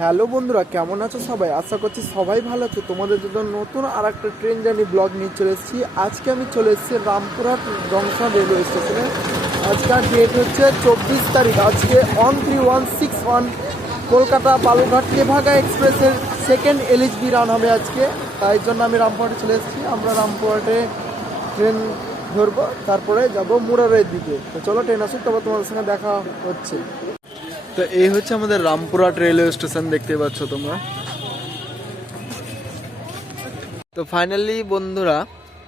Hello বন্ধুরা, কেমন আছো সবাই? আশা করছি সবাই ভালো আছো। তোমাদের জন্য নতুন আর একটা ট্রেন জার্নি ব্লগ নিয়ে চলে এসেছি। আজকে আমি চলে এসেছি রামপুরহাট জংশন রেলওয়ে স্টেশনে। আজকের ডেট হচ্ছে 24 তারিখ। আজকে 13161 কলকাতা বালুরঘাট তেভাগা এক্সপ্রেসের সেকেন্ড এলএইচবি রান হবে আজকে। তাই জন্য আমি রামপুরহাটে চলে এসেছি। আমরা রামপুরহাটে ট্রেন ধরবো, তারপরে যাব মুরারের দিকে। তো চলো ট্রেন আসুক, তারপর তোমাদের সঙ্গে দেখা হচ্ছে। তো এই হচ্ছে আমাদের রামপুরহাট রেলওয়ে স্টেশন, দেখতে পাচ্ছ তোমরা। তো ফাইনালি বন্ধুরা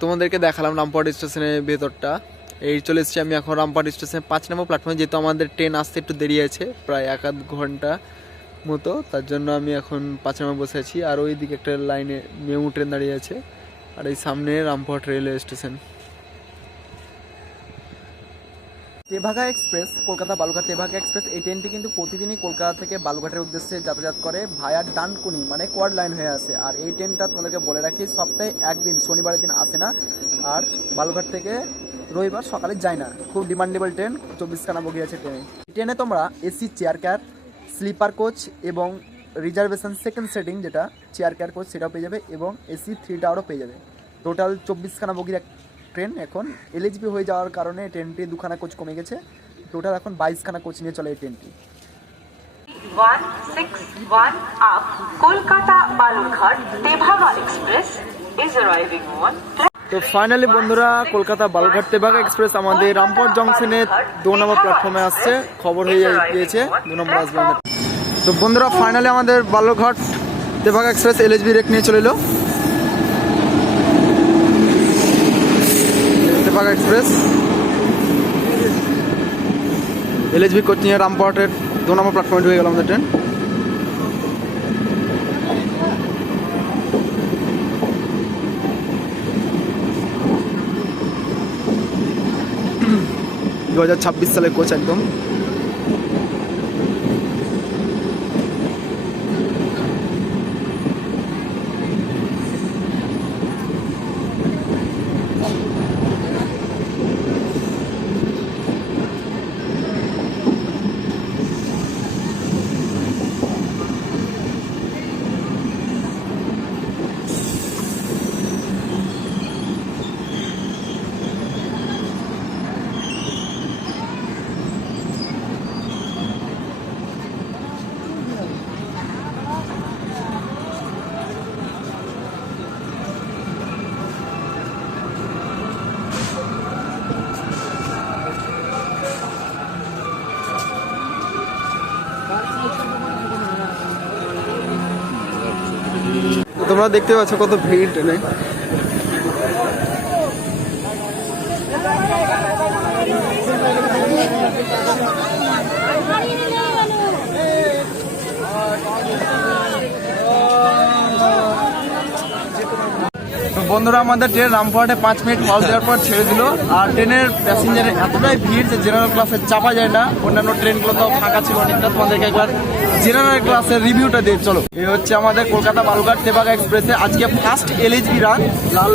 তোমাদেরকে দেখালাম রামপুরহাট স্টেশনের ভেতরটা। এই চলে এসেছি আমি এখন রামপুরহাট স্টেশনের 5 নম্বর প্ল্যাটফর্মে। যেহেতু আমাদের ট্রেন আসতে একটু দেরি আছে, প্রায় 1-1.5 ঘন্টা মতো, তার জন্য আমি এখন 5 নম্বর বসে আছি। আর ওই দিকে একটা লাইনে মেমু ট্রেন দাঁড়িয়ে আছে। আর এই সামনে Rampurhat railway station. Tebhaga express, Kolkata Balurghat Tebhaga express, এই ট্রেনটি কিন্তু প্রতিদিনই কলকাতা থেকে বালুরঘাটের উদ্দেশ্যে যাতায়াত করে ভায়া ডানকুনি, মানে কোয়ার্ড লাইন হয়ে আসে। আর এই ট্রেনটা তোমাদেরকে বলে রাখি, সপ্তাহে একদিন শনিবারের দিন আসে না, আর বালুরঘাট থেকে রবিবার সকালে যায় না। খুব ডিমান্ডেবল ট্রেন, 24খানা বগি আছে ট্রেনে। ট্রেনে তোমরা AC chair car, sleeper coach এবং রিজার্ভেশন সেকেন্ড সেটিং যেটা চেয়ার কার কোচ সেটাও পেয়ে যাবে, এবং এসি 3 টাওয়ারও পেয়ে যাবে। টোটাল 24খানা বগির এক ট্রেন। এখন এলএইচবি হয়ে যাওয়ার কারণে ট্রেনটি 2খানা কোচ কমে গেছে। টোটাল এখন 22খানা কোচ নিয়ে চলে এই ট্রেনটি। 161 up Kolkata Balurghat Tevaga Express is arriving on. তো ফাইনালি বন্ধুরা, কলকাতা বালুরঘাট তেভাগা এক্সপ্রেস আমাদের রামপুরহাট জংশনে 2 নম্বর প্ল্যাটফর্মে আসছে। খবর হয়ে গিয়েছে 2 নম্বর আসবে আমাদের। তো বন্ধুরা ফাইনালি আমাদের Balurghat Tebhaga express LHB rake নিয়ে চলে এলো। তেভাগা এক্সপ্রেস এলএইচবি কোচ নিয়ে রামপুরহাটের 2 নম্বর প্ল্যাটফর্মে ঢুকে গেল আমাদের ট্রেন। দু 2026 সালের কোচ একদম। তোমরা দেখতে পাচ্ছ কত ভিড় ট্রেনে। বন্ধুরা আমাদের ট্রেন রামপুরহাটে 5 মিনিট হল দেওয়ার পর ছেড়ে দিল। আর ট্রেনের প্যাসেঞ্জারের এতটাই ভিড় যে জেনারেল ক্লাসে চাপা যায় না। অন্যান্য ট্রেনগুলো তো ফাঁকা ছিল অনেকটা। তোমাদেরকে একবার জেনারেল ক্লাসের রিভিউটা দিয়ে চলো। এই হচ্ছে আমাদের কলকাতা বালুরঘাট তেভাগা এক্সপ্রেসে আজকে ফার্স্ট এলএইচবি রান। লাল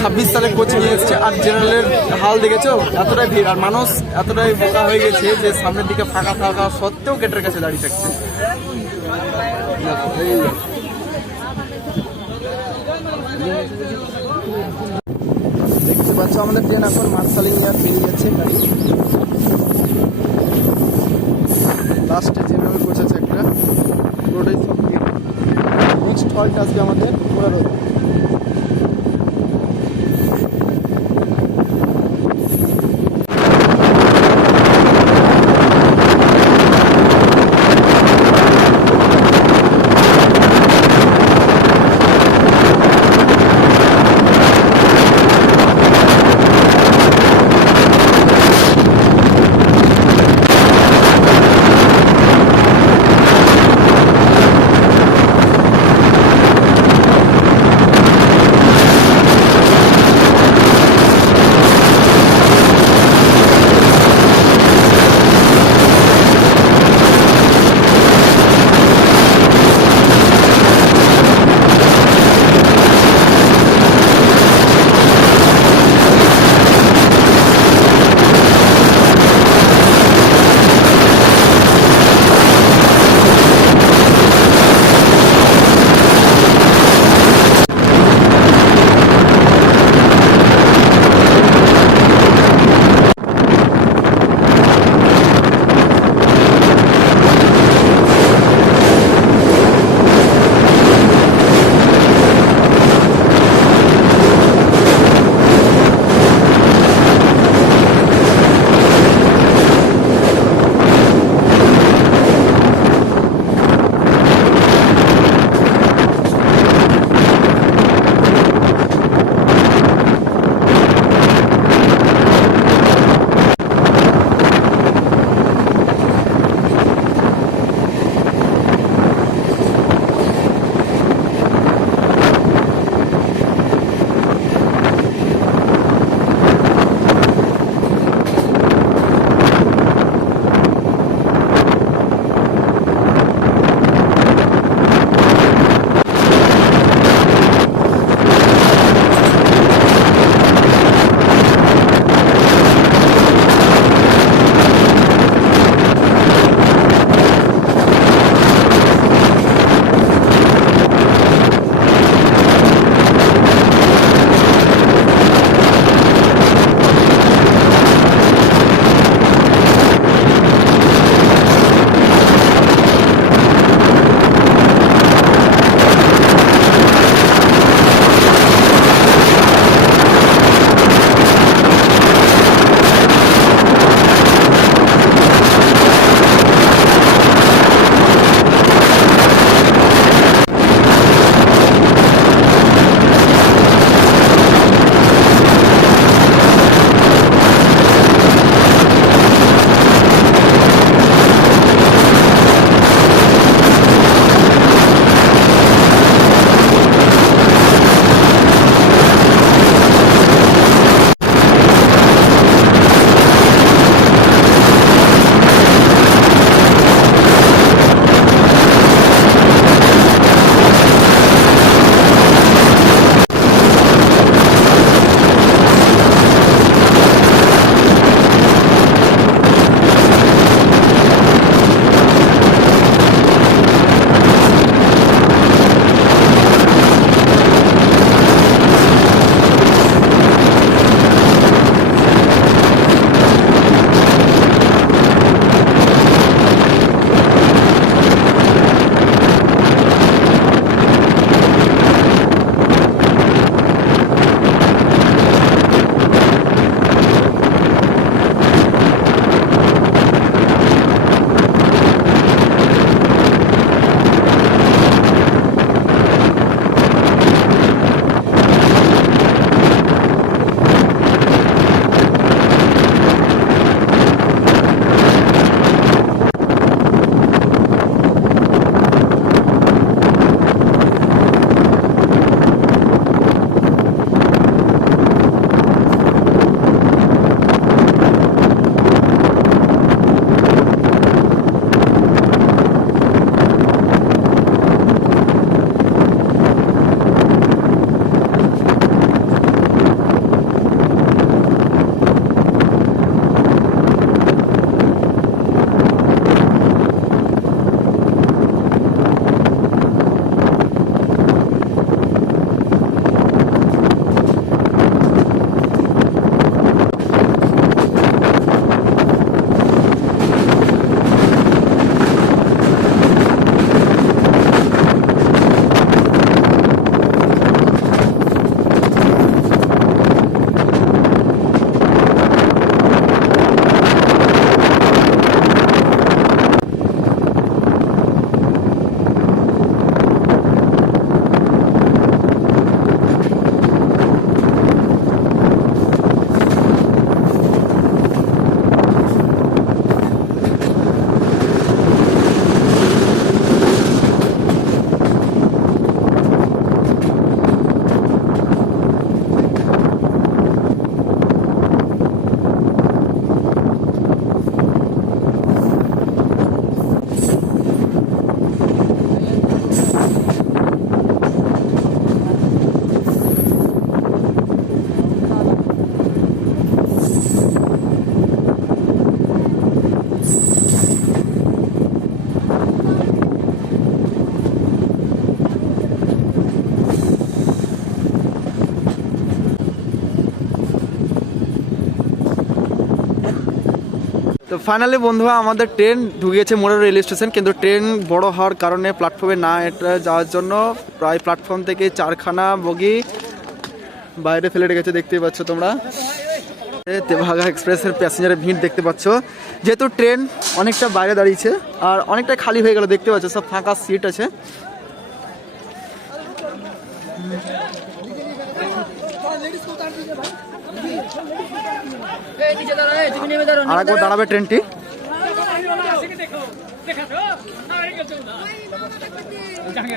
26 সালে কোচ নিয়ে এসছে। আর জেনারেলের হাল দেখেছো, এতটাই ভিড়। আর মানুষ এতটাই বোকা হয়ে গেছে যে সামনের দিকে ফাঁকা থাকা সত্ত্বেও গেটের কাছে দাঁড়িয়ে থাকছে। দেখতে পাচ্ছ আমাদের ট্রেন এখন মার্শালিং ইয়ার বেরিয়ে যাচ্ছে গাড়ি। লাস্টে জেনারেল কোচ আছে একটা, পুরোটাই সব নেক্সট হল্ট আসবে আমাদের মুরারই। ফাইনালি বন্ধুরা আমাদের ট্রেন ঢুকিয়েছে মোড়া রেল স্টেশন, কিন্তু ট্রেন বড় হওয়ার কারণে প্ল্যাটফর্মে না এটা যাওয়ার জন্য প্রায় প্ল্যাটফর্ম থেকে 4খানা বগি বাইরে ফেলে রেখেছে, দেখতেই পাচ্ছ তোমরা। তেভাগা এক্সপ্রেসের প্যাসেঞ্জারের ভিড় দেখতে পাচ্ছ, যেহেতু ট্রেন অনেকটা বাইরে দাঁড়িয়েছে আর অনেকটা খালি হয়ে গেল, দেখতে পাচ্ছ সব ফাঁকা সিট আছে। আর একবার দাঁড়াবে ট্রেনটি।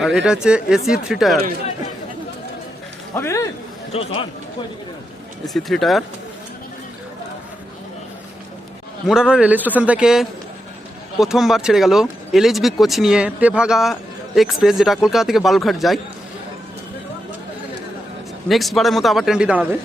আর এটা হচ্ছে AC 3 tyre, AC 3 tyre. Murarai rail station থেকে প্রথমবার ছেড়ে গেল LHB কোচ নিয়ে তেভাগা এক্সপ্রেস, যেটা কলকাতা থেকে বালুরঘাট যায়। নেক্সট বারের মতো আবার ট্রেনটি দাঁড়াবে।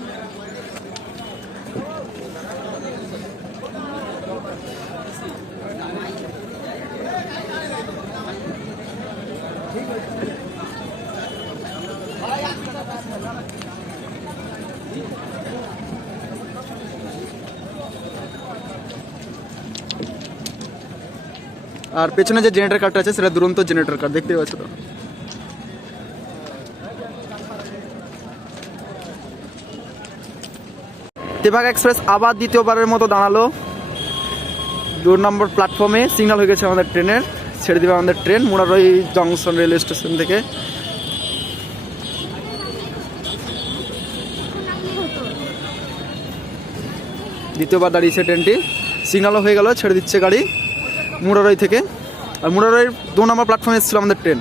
আর পেছনে যে জেনারেটর কারটা আছে সেটা দুরন্ত জেনারেটর কার, দেখতে পাচ্ছ তো। তেভাগা এক্সপ্রেস আবার দ্বিতীয়বারের মতো দাঁড়ালো 2 নম্বর প্ল্যাটফর্মে। সিগন্যাল হয়ে গেছে আমাদের ট্রেনের, ছেড়ে দেবে আমাদের train Murarai junction railway station থেকে। দ্বিতীয়বার দাঁড়িয়েছে ট্রেনটি, সিগন্যালও হয়ে গেল, ছেড়ে দিচ্ছে গাড়ি মুরারই থেকে। আর মুরারইয়ের 2 নম্বর প্ল্যাটফর্মে এসেছিল আমাদের ট্রেন।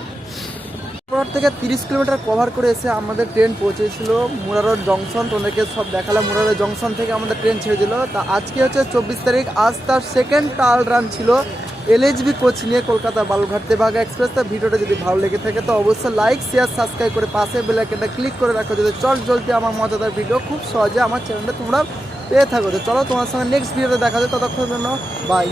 পর থেকে 30 কিলোমিটার কভার করে এসে আমাদের ট্রেন পৌঁছেছিল মুরারই জংশন। তোমাদেরকে সব দেখালাম, মুরারই জংশন থেকে আমাদের ট্রেন ছেড়ে দিল। তা আজকে হচ্ছে 24 তারিখ, আজ তার সেকেন্ড ট্রায়াল রান ছিল LHB কোচ নিয়ে কলকাতা বালুরঘাট তেভাগা এক্সপ্রেস। তা ভিডিওটা যদি ভালো লেগে থাকে তো অবশ্যই লাইক শেয়ার সাবস্ক্রাইব করে পাশে বেল আইকনটা ক্লিক করে রাখো, যাতে চলতি আমার মজাদার ভিডিও খুব সহজে আমার চ্যানেলে তোমরা পেয়ে থাকো। তো চলো তোমার সঙ্গে নেক্সট ভিডিওতে দেখা যায়, ততক্ষণ জন্য বাই।